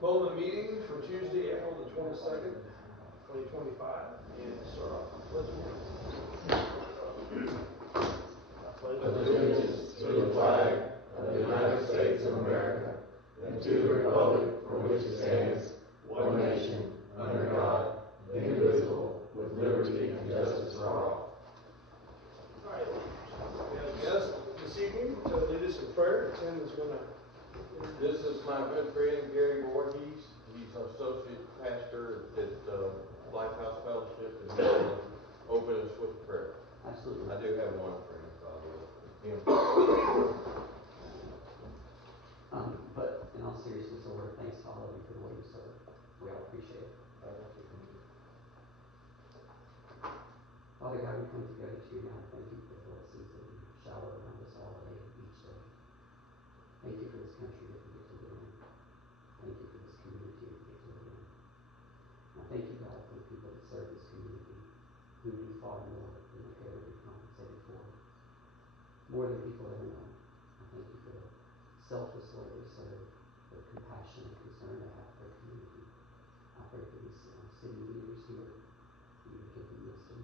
BOMA meeting for Tuesday, April the 22nd, 2025. And start off with allegiance to the flag of the United States of America and to the republic for which it stands, one nation, under God, indivisible, with liberty and justice for all. All right. We have a guest this evening to lead us in prayer. Tim is going to. This is my good friend Gary Voorhees. He's an associate pastor at Lighthouse Fellowship, and he's going to open us with prayer. Absolutely. I do have one friend, by the way. But in all seriousness, a word of thanks to all of you for the way you serve. We all appreciate it. Father God, we come together to you now. Thank you for the blessings that you shower around us all day, each day. Thank you for this country that we get to live in. Thank you for this community that we get to live in. I thank you, God, for the people that serve this community who do far more than they could ever be compensated for. More than people ever know. I thank you for the selfless way they serve, the compassion and concern they have for the community. I pray for these city leaders here, that you would give them wisdom.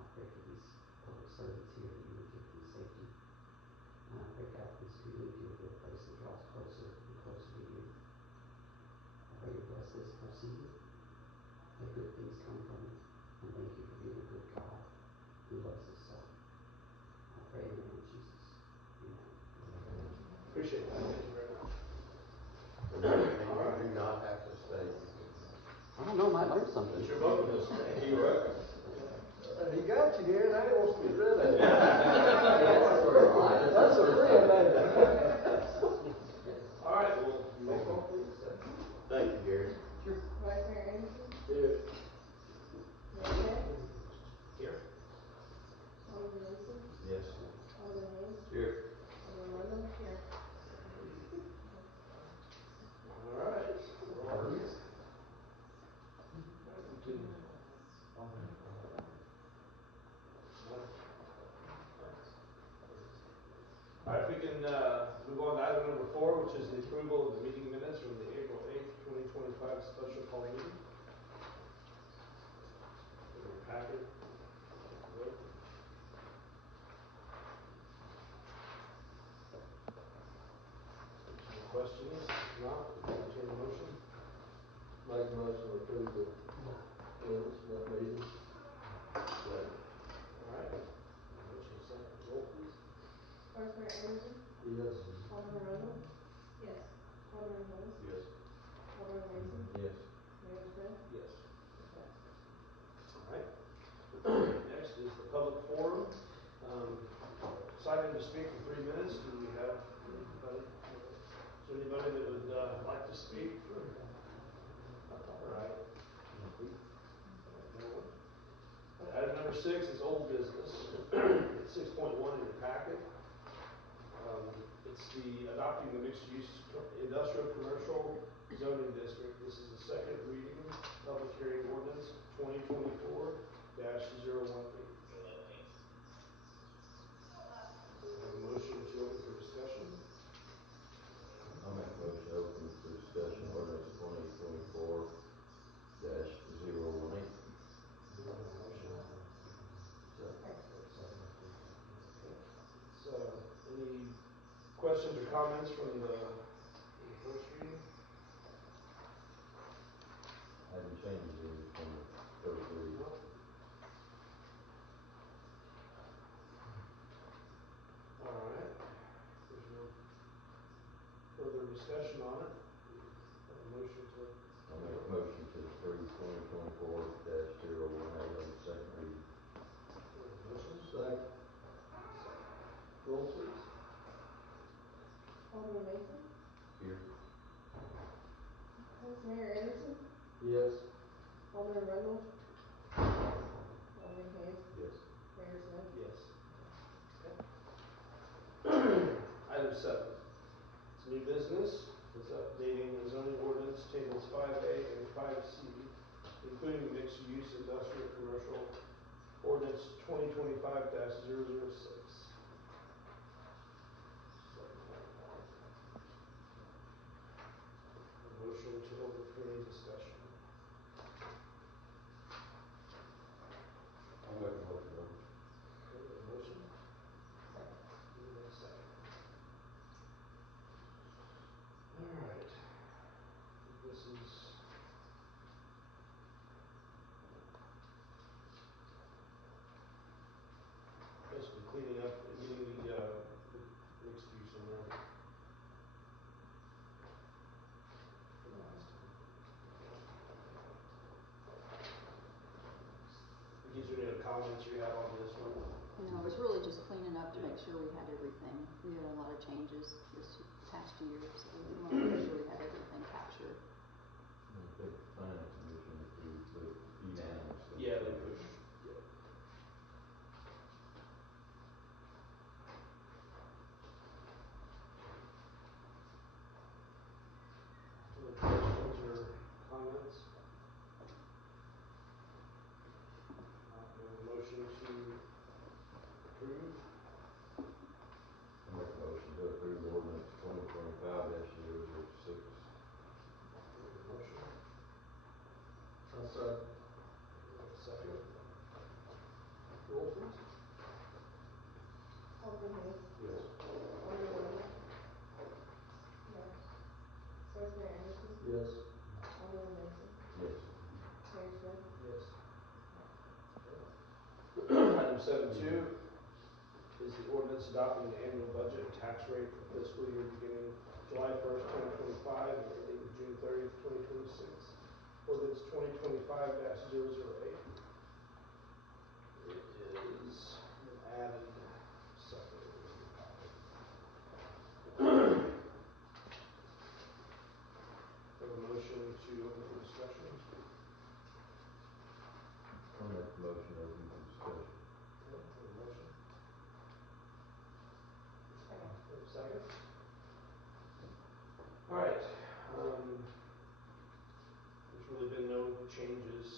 I pray for these public servants here, that you would give them safety. And I pray, God, for this community would be a place that draws closer and closer to you. I pray you bless this person, that good things come from it. And thank you for being a good God who loves us so. I pray in the name of Jesus. Amen. Appreciate that. Thank you very much. And you do not have to stay. I don't know, I might learn something. It's your welcome to stay. You're welcome. He got you here, now he wants to get rid of you. That's a friend, man. All right, well, roll call, please. Thank you, Gary. Vice Mayor Anderson? Here. Mayor Beck? Here. Alderman Mason? Yes. Alderman Hayes? Here. Alderman Rundle? Here. All right. All right, we can move on to item number 4, which is the approval of the meeting minutes from the April 8th, 2025 special call meeting. In your packet. Any questions? If not, entertain a motion. Make a motion to approve the minutes from that meeting. All right. Motion second. Roll, please. Vice Mayor Anderson? Yes. Alderman Rundle? Yes. Alderman Hayes? Yes. Alderman Mason? Yes. Mayor Smith? Yes. All right. Next is the public forum. Sign in to speak for 3 minutes. Do we have anybody? Is there anybody that would like to speak? All right. No one. Item number 6 is old business. It's 6.1 in your packet. It's the adopting the mixed-use industrial commercial zoning district. This is the second reading, public hearing ordinance 2024-018. Have a motion to open for discussion. I'll make a motion to open for discussion ordinance 2024-018. So, any questions or comments from the first reading? Haven't changed any from the first reading. All right. There's no further discussion on it. A motion to. I'll make a motion to approve 2024-018 on the second reading. Motion. Second. Roll, please. Alderman Mason? Here. Vice Mayor Anderson? Yes. Alderman Rundle? Alderman Hayes? Yes. Mayor Smith? Yes. Okay. Item 7. It's new business. It's updating the zoning ordinance tables 5A and 5C, including mixed-use industrial commercial ordinance 2025-006. Motion to open for any discussion. I'll make a motion, though. Okay, a motion? Second. Need a second. All right. This is basically cleaning up and getting the mixed use in there. For the last time. Is there any other comments you have on this one? No, it was really just cleaning up to make sure we had everything. We had a lot of changes this past year, so we wanted to make sure we had everything captured. I think the finance commission approved the unanimous. Yeah, they push. Yeah. Any questions or comments? We have a motion to approve. I make a motion to approve ordinance 2025-006. Motion. I'll start. Second. Roll please. Alderman Hayes. Yes. Alderman Rhoda. Yes. Vice Mayor Anderson. Yes. Alderman Mason. Yes. Mayor Smith. Yes. Item 7.2 is the ordinance adopting the annual budget and tax rate for fiscal year beginning July 1st, 2025 and ending June 30th, 2026. Ordinance 2025-008. It is an added separate. Have a motion to open for discussion. I'll make a motion to open for discussion. Okay, have a motion. Second. Second. All right. There's really been no changes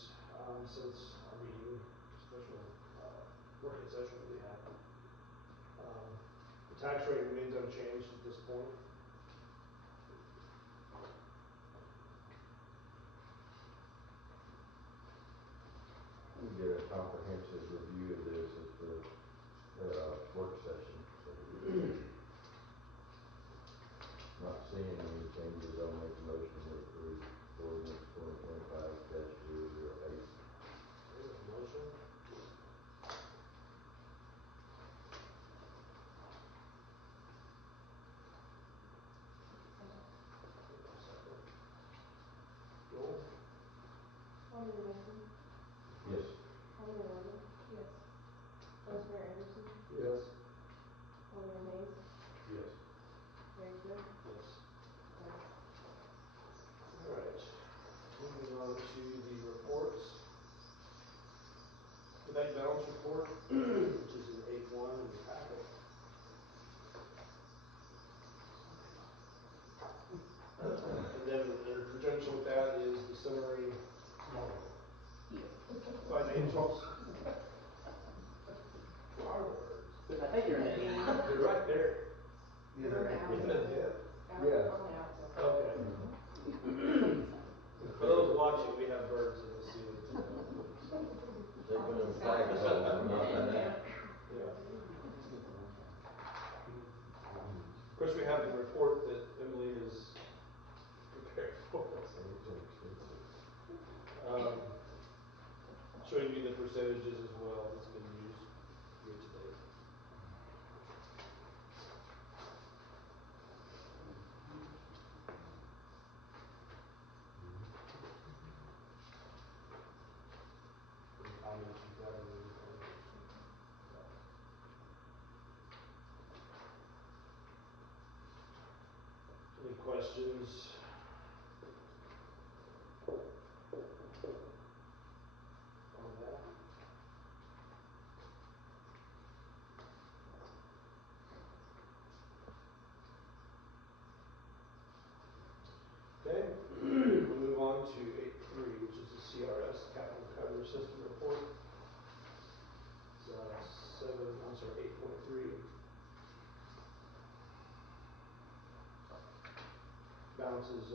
since our meeting, special working session that we had. The tax rate remains unchanged at this point. We did a comprehensive review of this at the work session. Not seeing any changes, I'll make a motion to approve ordinance 2025-008. Motion. Second. Roll. Alderman Mason. Yes. Alderman Rhoda. Yes. Vice Mayor Anderson. Yes. Alderman Hayes. Yes. Mayor Smith. Yes. Yes. All right. Moving on to the reports. The bank balance report, which is in 8.1 in the packet. And then in conjunction with that is the summary financials. Our words. I think you're in it. You're right there. You're out. In the head. Yeah. On the outside. Okay. For those watching, we have birds in the ceiling today. Taking them flags off, I'm not in that. Yeah. Of course, we have the report that Emily has prepared for us. Showing you the percentages as well that's been used year to date. Any comments you've got on anything? Any questions? On that? Okay, we'll move on to 8.3, which is the CRS capital recovery system report. It's 8.3. Balance is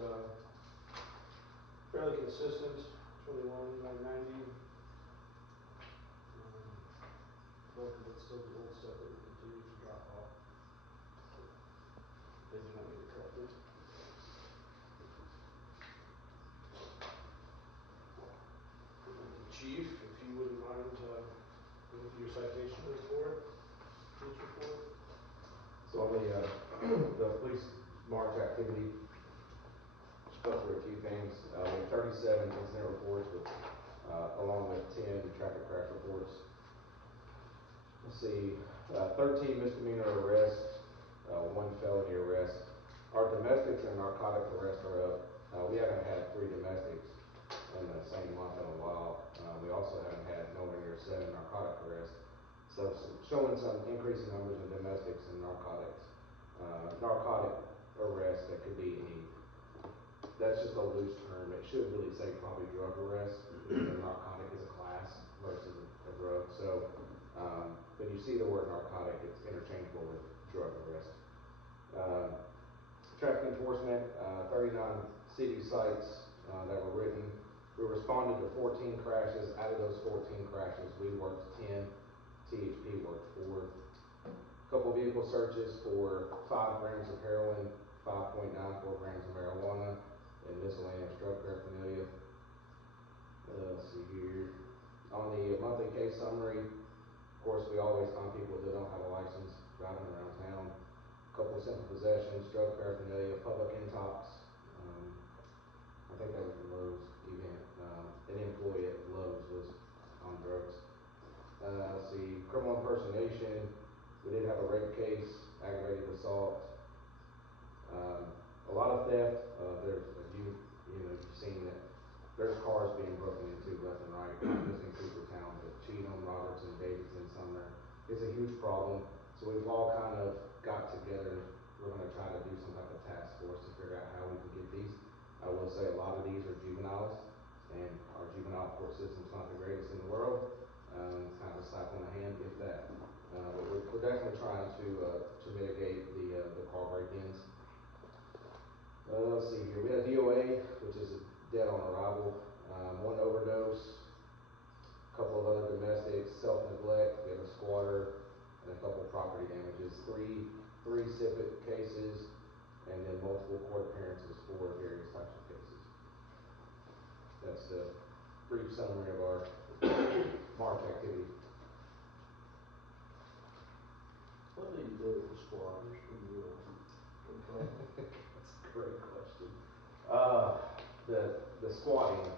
fairly consistent, 21,990. Bulk of it's still the old stuff that we continue to drop off. They do not need it corrected. Chief, if you wouldn't mind going through your citation report, police report. So on the police march activity, just go through a few things. We have 37 incident reports with, along with 10 traffic crash reports. Let's see, 13 misdemeanor arrests, 1 felony arrest. Our domestics and narcotic arrests are up. We haven't had 3 domestics in the same month in a while. We also haven't had nowhere near 7 narcotic arrests. So showing some increase in numbers of domestics and narcotics. Narcotic arrest, that could be any, that's just a loose term. It should really say probably drug arrest, because a narcotic is a class versus a drug. So when you see the word narcotic, it's interchangeable with drug arrest. Traffic enforcement, 39 city sites that were written. We responded to 14 crashes. Out of those 14 crashes, we worked 10. THP worked 4. Couple vehicle searches for 5 grams of heroin, 5.94 grams of marijuana, and miscellaneous drug paraphernalia. Let's see here. On the monthly case summary, of course, we always find people that don't have a license driving around town. Couple simple possessions, drug paraphernalia, public intox. I think that was the Lowe's event. An employee at Lowe's was on drugs. Let's see, criminal impersonation. We did have a rape case, aggravated assault. A lot of theft. There's you've seen that there's cars being broken into left and right, not just in Coopertown, but Cheatham, Robertson, Davidson, Sumner. It's a huge problem. So we've all kind of got together. We're going to try to do some type of task force to figure out how we can get these. I will say a lot of these are juveniles, and our juvenile court system's not the greatest in the world. It's kind of a slap on the hand, if that. But we're definitely trying to mitigate the car break-ins. Let's see here. We have DOA, which is a dead on arrival. 1 overdose, a couple of other domestics, self-neglect. We have a squatter, and a couple property damages. 3 SIPIC cases, and then multiple court appearances for various types of cases. That's the brief summary of our March activity. What do you do with the squatters when you confront them? That's a great question. The squatting,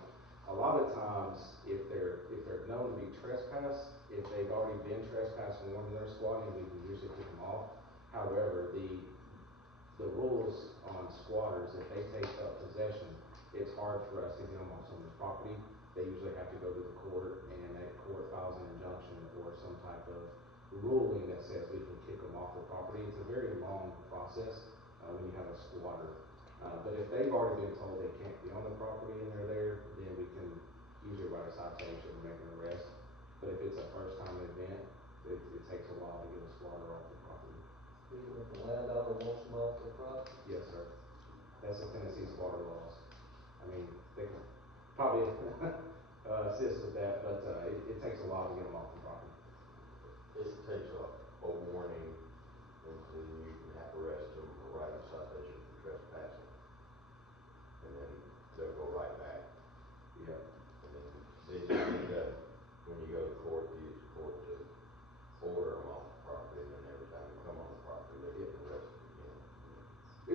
a lot of times, if they're known to be trespass, if they've already been trespass warned and they're squatting, we can usually kick them off. However, the rules on squatters, if they take up possession, it's hard for us to get them on someone's property. They usually have to go to the court, and that court files an injunction or some type of ruling that says we can kick them off the property. It's a very long process when you have a squatter. But if they've already been told they can't be on the property and they're there, then we can usually write a citation and make an arrest. But if it's a first time event, it takes a while to get a squatter off the property. Even if the landowner wants them off their property? Yes, sir. That's the Tennessee squatter laws. I mean, they can probably assist with that, but it takes a while to get them off the property. It takes a warning, and then you can have to arrest them or write a citation for trespassing. And then they'll go right back. Yeah. And then they just end up, when you go to court, you use the court to order them off the property, and then every time they come on the property, they get arrested again.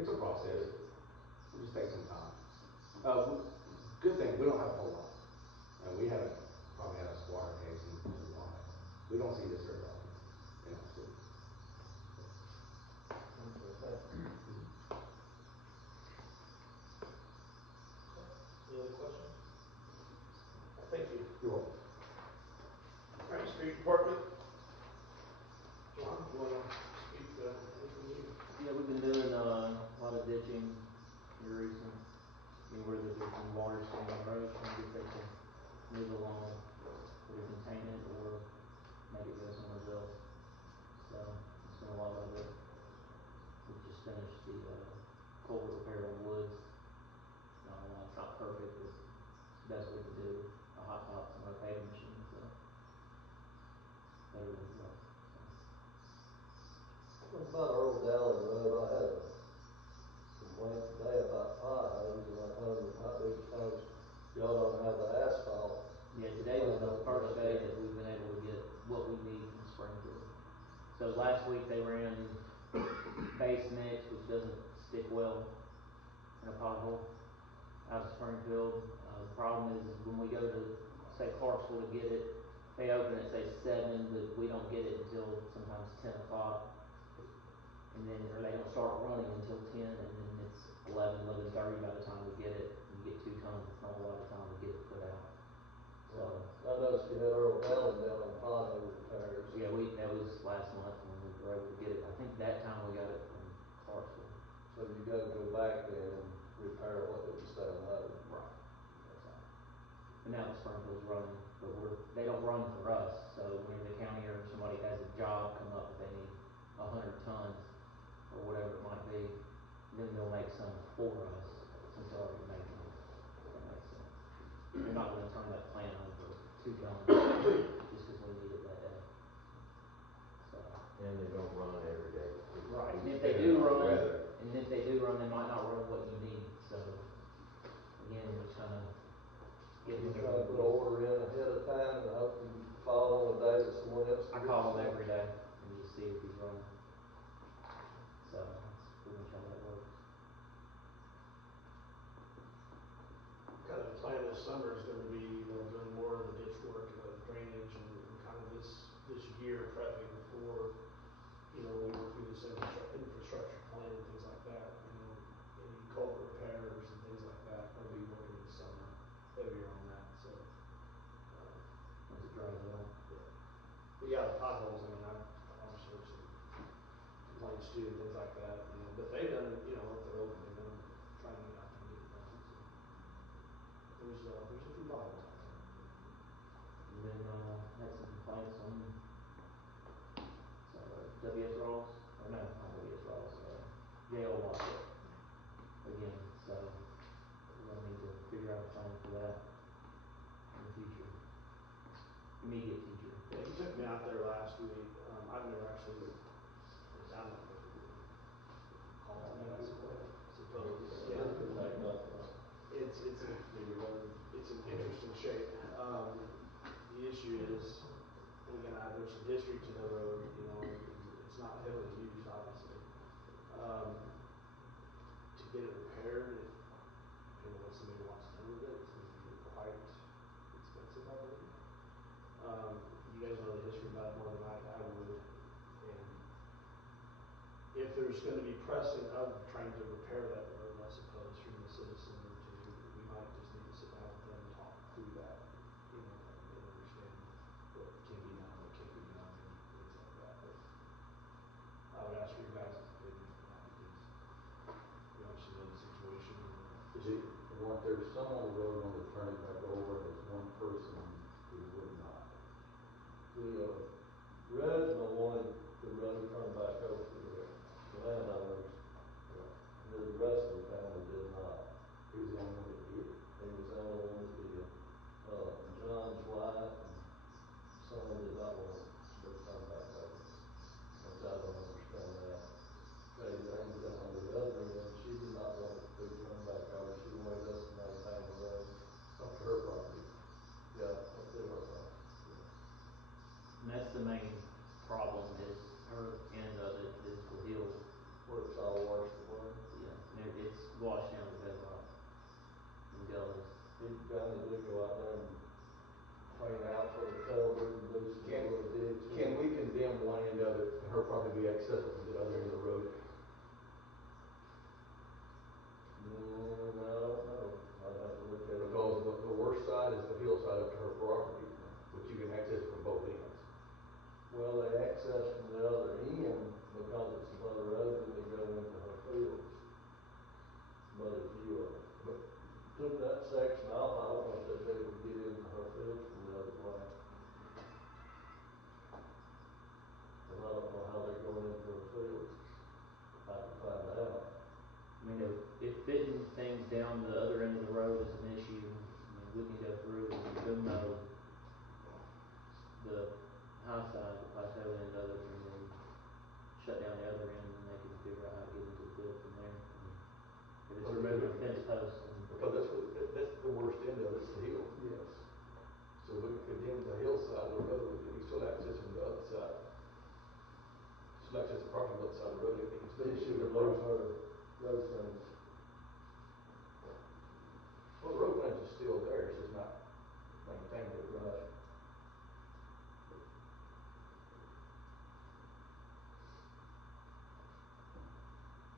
It's a process. It just takes some time. Good thing, we don't have a whole lot. We haven't probably had a squatter case in a while. We don't see this very often in our city. Okay, thank you. Any other questions? Thank you. You're welcome. All right, street department. John, you want to speak to anything you? Yeah, we've been doing a lot of ditching here recently. Where there's been water sitting on the road, trying to get that to move along, either contain it or make it go somewhere else. So it's been a lot of it. We just finished the culvert repair on Woods. It's not perfect, but best we can do, a hot tops on our paving machine, so. Better than it was, so. What about Earl Dowling Road? I had a complaint today about potholes, and I heard it might be because y'all don't have the asphalt. Yeah, today was the first day that we've been able to get what we need from Springfield. So last week they ran base mix, which doesn't stick well in a pothole out of Springfield. The problem is when we go to, say, Clarksville to get it, they open at, say, 7, but we don't get it until sometimes 10 o'clock. And then, or they don't start running until 10, and then it's 11:30 by the time we get it. And you get 2 tons, it's not a lot of time to get it put out. So. I noticed you had Earl Dowling down on pothole repairs. Yeah, that was last month when we were able to get it. I think that time we got it from Clarksville. So you gotta go back then and repair what was down there. Right. So. But now that Springfield's running, but they don't run for us. So whenever the county or somebody has a job come up that they need 100 tons or whatever it might be, then they'll make some for us since they're already making them. If that makes sense. They're not going to turn that plant on for 2 tons just because we need it that day. So. And they don't run every day. Right. And if they do run, they might not run what you need. So again, we're just kind of getting You whatever. try to put an order in ahead of time and hope you fall on a day that someone else can I get call him some. every day and just see if he's running. So that's pretty much how that works. Kind of the plan this summer is going to be, doing more of the ditch work and the drainage and kind of this year prepping for, when we work through this infrastructure plan and things like that, any culvert repairs and things like that, we'll be working this summer heavier on that, so. Once it dries out. Yeah. But yeah, the potholes, I obviously heard some complaints too and things like that, but they've done, if they're open, they've done trying to get out there and get it done, so. There's a few potholes out there. And then had some complaints on WS Ross, or no, not WS Ross, JL Watt again. So we're gonna need to figure out a plan for that in the future, immediate future. Yeah, he took me out there last week. I've never actually been down that road. Call on that, I suppose. Yeah. It's an interesting shape. The issue is, and again, there's some history to the road, and it's not heavily used, obviously. To get it repaired, depending on what somebody wants done with it, it's going to be quite expensive, I believe. You guys know the history about it more than I would, and if there's going to be pressing of trying to repair that road, I suppose, from the citizen or two, we might just need to sit down with them and talk through that, and understand what can be done, what can't be done, and things like that. But I would ask for your guys' opinion on that because we obviously know the situation. Weren't there some on the road wanted to turn it back over, and there's one person who would not? The original wanted the road turned back over to the landowners. The rest of the family did not. He was the only one that did? He was the only one that did. John's wife and son did not want it to be turned back over, which I don't understand that. Katie Ranger on the other end, she did not want it to be turned back over. She wanted us to maintain the road. Up to her property? Yeah, up to her property. And that's the main problem is her end of it is the hill. Where it's all washed away. Yeah, and it's washed down to bedrock and gullies. He kinda did go out there and clean out for the culvert and do some little ditch. Can we condemn one end of it and her property be accessible to the other end of the road? I don't know. I'd have to look at it. Because the worst side is the hillside up to her property, but you can access it from both ends. Well, they access from the other end because it's above the road, then they go into her fields. But if you took that section off, I don't know if they'd be able to get into her fields from the other way. Cause I don't know how they're going into her fields. I can find out. I mean, if fitting things down the other end of the road is an issue, I mean, we can go through and BOMA the high side, the plateau end of it, and then shut down the other end, and they can figure out how to get into the field from there. If it's removing a fence post, and Because that's the worst end of it, it's the hill. Yes. So we can condemn the hillside of the road, and you still access from the other side. Still access the property on the other side of the road, you can still She issue would the lose property. her road frontage. Well, the road frontage is still there, it's just not maintained as much. Right.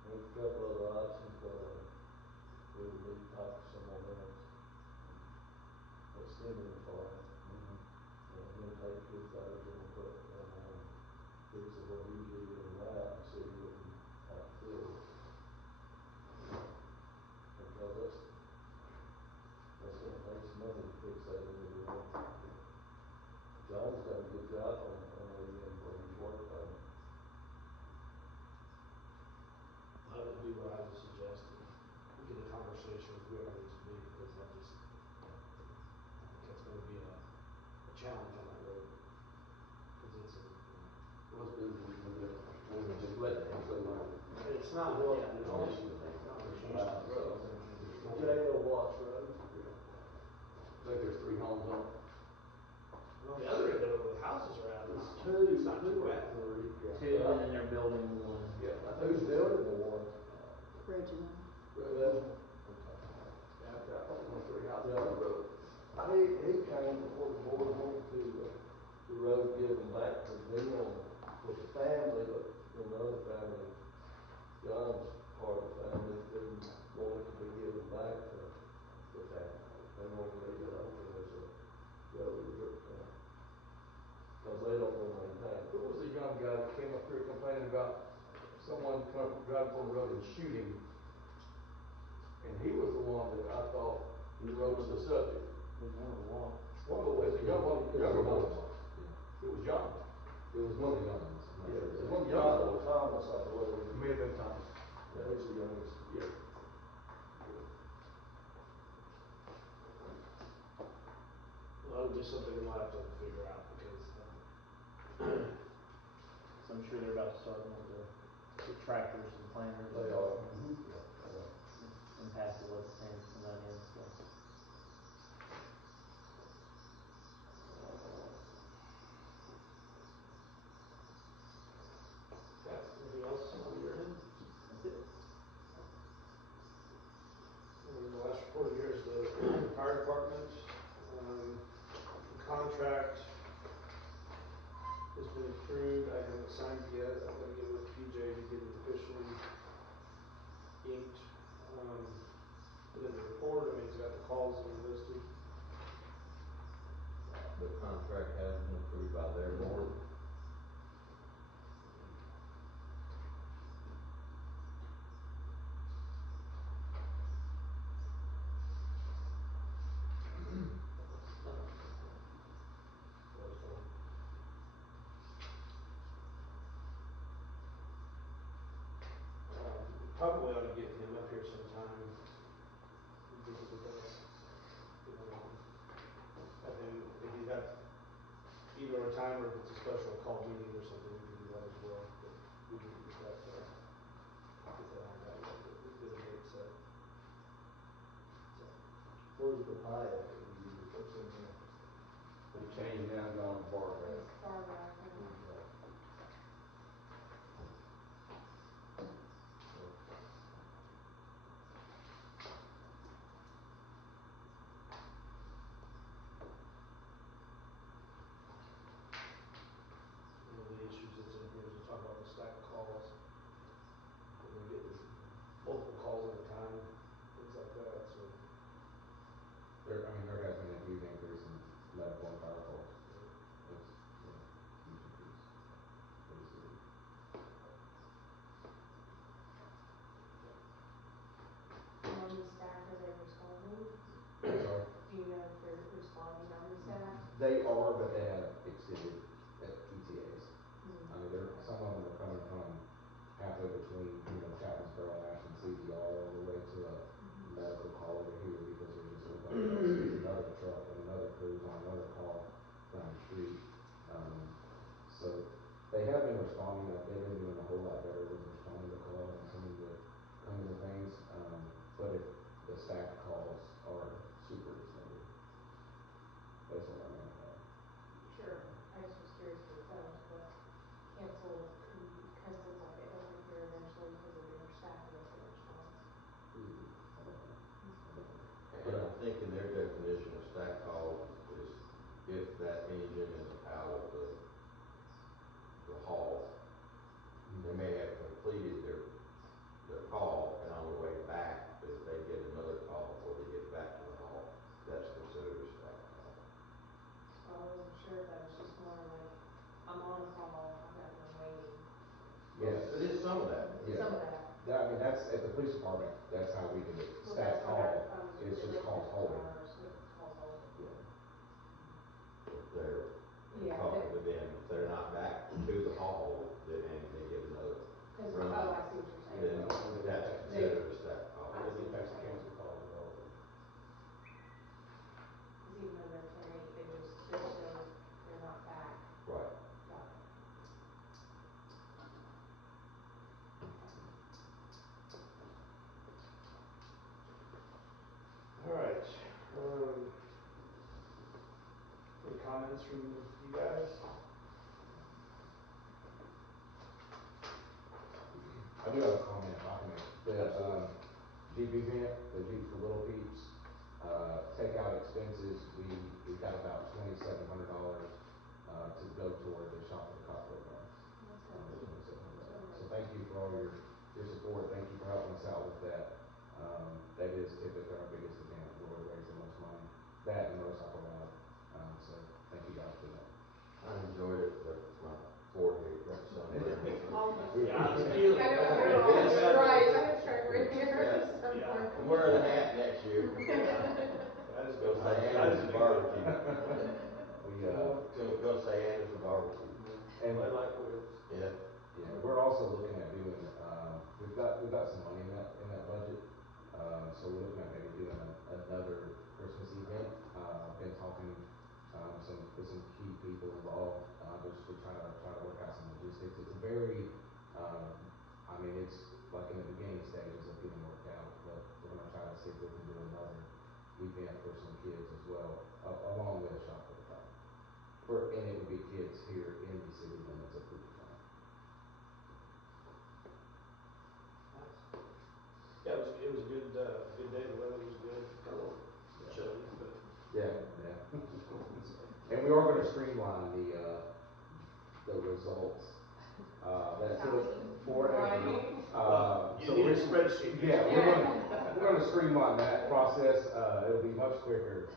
There's a couple other options, but, we would need to talk to someone else. Extending the farm. And then take 2/3 and put, piece of what he did in and out and see what we have to fill. Because that's gonna take some money to fix that end of the road. John's done a good job on that end where he's worked on it. That would be what I was suggesting, get a conversation with whoever it needs to be, because I think that's gonna be a challenge on that road. Cause it's What's business we can do? Just let it, so like. it's not, Well, yeah, there's only, not much change to the road. J.L. Watts Road. I think there's 3 homes on it. And on the other end of it, where the houses are at, it's not too Two or bad. three. two, and then they're building one. Yeah, I Who's think building the one? Reginald. Reginald. Okay. Yeah, I thought it was 3 houses on the road. He came before the board wanted to, the road given back to them with the family, but then the other family, John's part of the family, didn't want it to be given back to the family. They wanted to leave it open as a road, because they don't want to maintain it. Who was the young guy that came up here complaining about someone driving on the road and shooting? And he was the one that I thought broached the subject. He's one of the ones. One of the younger boys. It was John. It was one of the young ones. I'm not Yeah, sure it was exactly. one of the young boys. Thomas, I believe. It may have been Thomas. Yeah, he's the youngest. Yeah. Well, that would be something we'll have to figure out, because, So I'm sure they're about to start wanting to get tractors and planters. They are. And pass the list things from that end, so. yeah, anything else on your end? That's it. The last report here is the fire department. The contract has been approved. I haven't signed it yet. I'm gonna get with PJ to get it officially inked. Put in the report, I mean, it's got the calls that are listed. The contract has been approved by their board. Probably ought to get him up here sometime and visit with us. Have him, if he's got either a time or if it's a special call meeting or something, we can do that as well. But we can get that ironed out, but we've got a date set. So, Where's the pipe that we use to put in there? They changed now, gone to bar back. It's far back, one of the issues that's in here is we talk about the stack calls. And we're getting multiple calls at a time, things like that, so. There has been a huge increase in medical and fire calls. It's, huge increase for the city. and on the staff, are they responding? Sorry? Do you know if they're responding on the staff? They are, but they have extended ETAs. Some of them are coming from halfway between, Chapmansboro and Ashland CPR all the way to a medical call over here because there's just another police department, that's how we do it. Well, Staff that's what I call, was it's just related called to holding. ours, with call holding. Yeah. If they're Yeah, caught, but then if they're not back to the call, then and they get another Cause, run, oh, I see what you're saying. then that's considered a staff call. I see. They get back to cancel calls with all of them. Cause even though they're 10-8, they're still, they're not back. Right. Got it. All right, any comments from you guys? I do have a comment, if I can make. The, Jeep event, the Jeep for Little Peeps, takeout expenses, we got about $2,700, to go toward the Shop at the Cop program. $2,700. So thank you for all your support, thank you for helping us out with that. That is typically our biggest event, where we raise the most money, that and motorcycle ride, so thank you guys for that. I enjoyed it, but my forehead got sunburned. Almost. Yeah, I was feeling I know, that. right, I had to try right here. Yeah. I'm wearing a hat next year. That is Go good. say That is a Anderson big barbecue. We, Go say Anderson barbecue. and I like ribs. Yeah. yeah, we're also looking at doing, we've got some money in that budget. So we're looking at maybe doing another Christmas event. Been talking, with some key people involved, just to try to work out some logistics. It's a very, I mean, it's like in the beginning stages of getting worked out, but we're gonna try to see if we can do another event for some kids as well, along with Shop for the Cop. And it would be kids here in the city limits of Cooper County. Nice. Yeah, it was a good day, the weather was good, got a little chilly, but. Yeah. So, And we are gonna streamline the results. That took forever. You So need a we're, spreadsheet. yeah, we're gonna streamline that process. It'll be much quicker,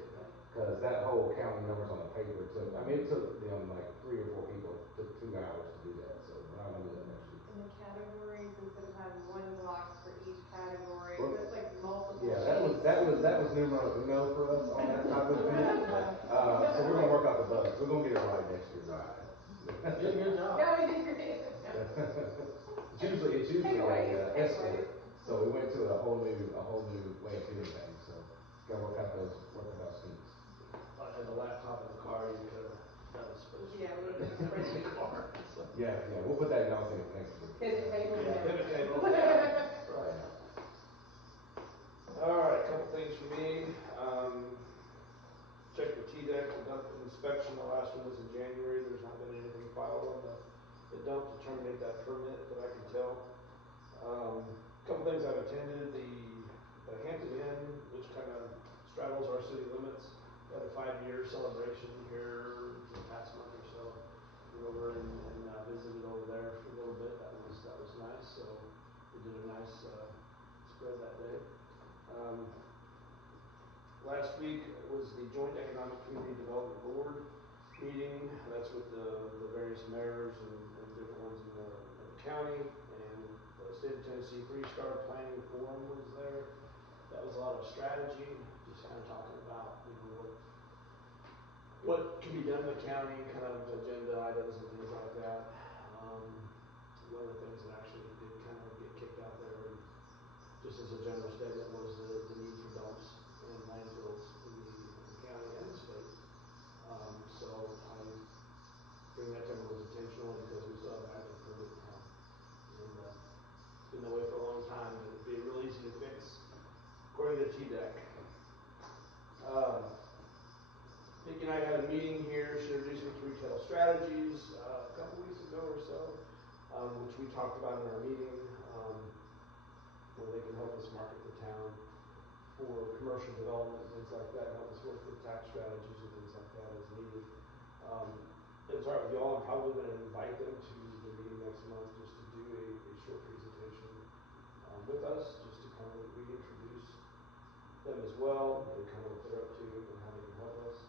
cause that whole counting numbers on the paper took, I mean, it took them like 3 or 4 people, it took 2 hours to do that, so we're not gonna do that next year. And the categories, instead of having one box for each category, Well, it's like multiple Yeah, sheets. that was numero uno for us on that type of thing. So we're gonna work out the bugs. We're gonna get it right next year. Right. You did a good job. No, you did great. It's usually a Takeaways. escort. So we went to a whole new way of doing things. So gotta work out those kinks. If I had the laptop in the car, you could have done a spreadsheet. Yeah, we did a spreadsheet. In the car, so. Yeah, we'll put that in our thing next year. Pivot table. Yeah, pivot table, Yeah. yeah, right. All right, a couple things for me. Check the TDEC, the dump inspection, the last one was in January, there's not been anything filed on the dump to terminate that permit that I can tell. Couple things I've attended, the Hampton Inn, which kind of straddles our city limits, had a 5-year celebration here the past month or so. Went over and visited over there for a little bit, that was nice, so we did a nice spread that day. Last week was the Joint Economic Community Development Board meeting. That's with the various mayors and different ones in the county, and the State of Tennessee Three-Star Planning Forum was there. That was a lot of strategy, just kind of talking about, what can be done in the county, kind of agenda items and things like that. One of the things that actually did kind of get kicked out there, and just as a general statement, was the need for dumps and landfills in the county and the state. So I bring that to everyone's attention only because we still have an active permit now. And it's been that way for a long time, and it'd be real easy to fix according to TDEC. Vicki and I had a meeting here. She introduced me to retail strategies a couple weeks ago or so, which we talked about in our meeting, where they can help us market the town for commercial development and things like that, and help us work with tax strategies and things like that as needed. If it's all right with you all, I'm probably going to invite them to the meeting next month just to do a short presentation with us, just to kind of reintroduce them as well, and kind of what they're up to and how they can help us.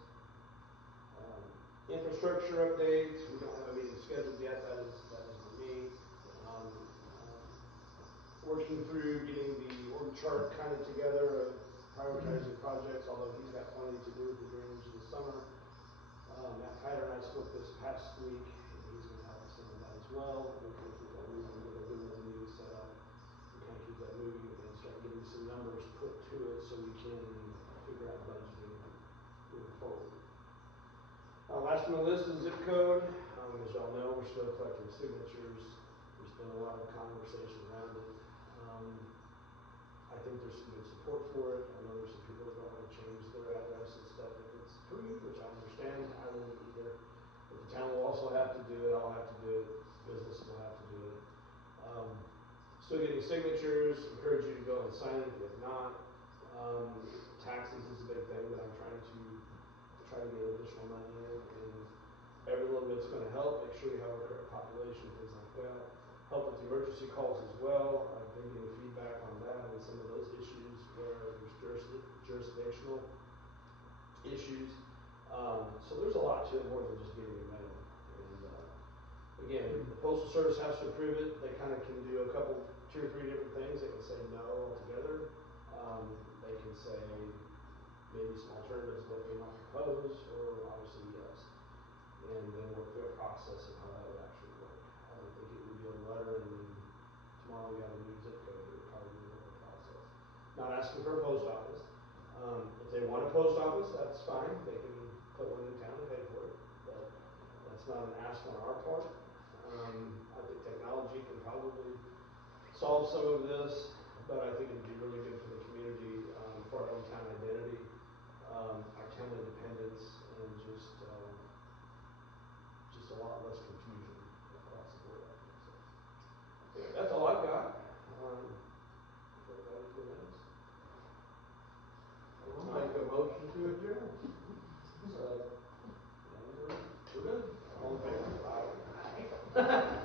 Infrastructure updates, we don't have a meeting scheduled yet, that is on me. working through getting the org chart kind of together of prioritizing projects, although he's got plenty to do with the drainage this summer. Matt Tyler and I spoke this past week, and he's going to help with some of that as well. We kind of keep that moving, get a good meeting set up, and kind of keep that moving and start getting some numbers put to it so we can figure out budgeting moving forward. Last on the list is zip code. As y'all know, we're still collecting signatures. There's been a lot of conversation around it. I think there's some good support for it. I know there's some people that don't want to change their address and stuff if it's free, which I understand. I wouldn't either. But the town will also have to do it. I'll have to do it. Businesses will have to do it. Still getting signatures. Encourage you to go and sign it if not. Taxes is a big thing that I'm trying to get additional money in, and every little bit's going to help. Make sure you have a correct population, things like that. Help with the emergency calls as well. I've been getting feedback on that and some of those issues where there's jurisdictional issues. So there's a lot to it more than just getting it mailed. And again, the Postal Service has to approve it. They kind of can do two or three different things. They can say no altogether. They can say maybe some alternatives that they might propose, or obviously yes. And then work through a process of how that would actually work. I don't think it would be a letter and then tomorrow we have a new zip code. It would probably be more of a process. Not asking for a post office. If they want a post office, that's fine. They can put one in town and pay for it. But that's not an ask on our part. I think technology can probably solve some of this, but I think it'd be really good for the community, for our own town identity, our town independence, and just a lot less confusion across the board, I think. So anyway, that's all I've got. If I've got anything else. I'll make a motion to adjourn. And we're good. All in favor? Aye.